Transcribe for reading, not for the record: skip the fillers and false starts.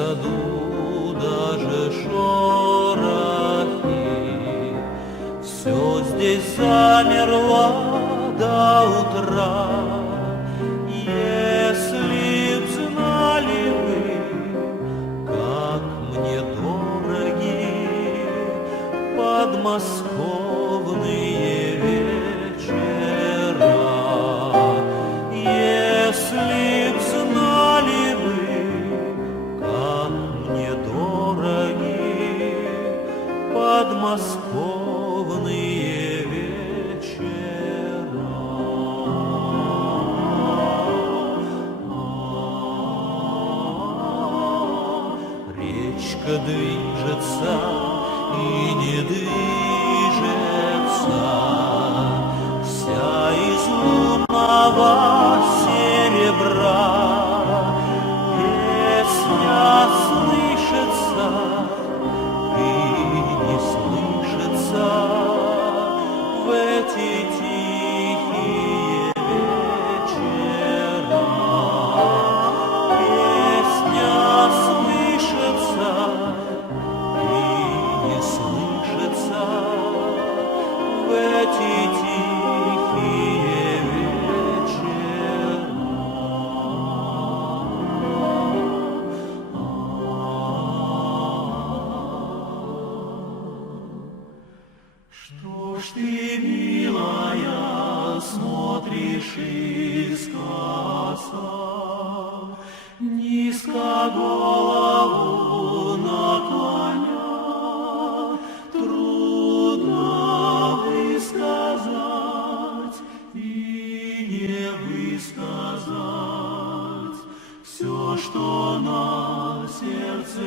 саду даже шорохи, все здесь замерло до утра. Если б знали вы, как мне дороги подмосковные вечера, если б знали вы, как мне дороги подмосковные вечера. Речка движется и не движется, вся из лунного серебра. Песня слышится и не слышится в эти тихие вечера. Песня слышится и не слышится в эти тихие вечера. Что ж ты, милая, смотришь искоса, низко голову наклоня? Трудно высказать и не высказать все, что на сердце